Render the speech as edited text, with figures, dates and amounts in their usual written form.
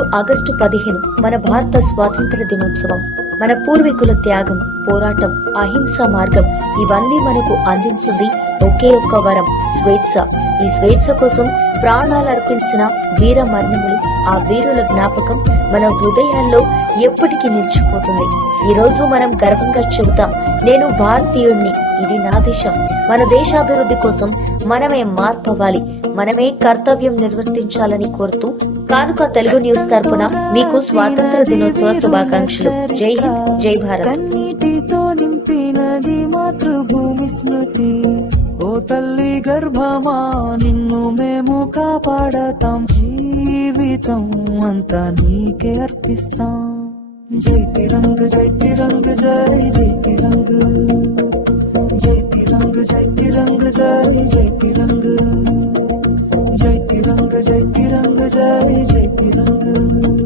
ఈరోజు ఆగస్టు 15 మన భారత స్వాతంత్ర దినోత్సవం. మన పూర్వీకుల త్యాగం, పోరాటం, అహింస మార్గం ఇవన్నీ మనకు అందించింది ఒకే ఒక్క వరం, స్వేచ్ఛ. ఈ స్వేచ్ఛ కోసం ప్రాణాలర్పించిన వీర మరణములు, ఆ వీరుల జ్ఞాపకం మన హృదయాల్లో ఎప్పటికీ నిలిచిపోతుంది. ఈ రోజు మనం గర్వంగా చెబుతాం, నేను భారతీయుణ్ణి, ఇది నా దేశం. మన దేశాభివృద్ధి కోసం మనమే మార్పవ్వాలి, మనమే కర్తవ్యం నిర్వర్తించాలని కోరుతూ కానుక తెలుగు న్యూస్ తరపున మీకు స్వాతంత్ర దినోత్సవ శుభాకాంక్షలు. జై హింద్, జై భారత్. కన్నీటితో నింపినది మాతృభూమి స్మృతి. ఓ తల్లి గర్భమా, నిన్ను మేము కాపాడతాం, జీవితం అంతా నీకే అర్పిస్తాం. జై తిరంగ జై తిరంగ జై జై తిరంగ, జై తిరంగ జై తిరంగ జై జై తిరంగ, జై తిరంగ జై తిరంగ జై జై తిరంగ.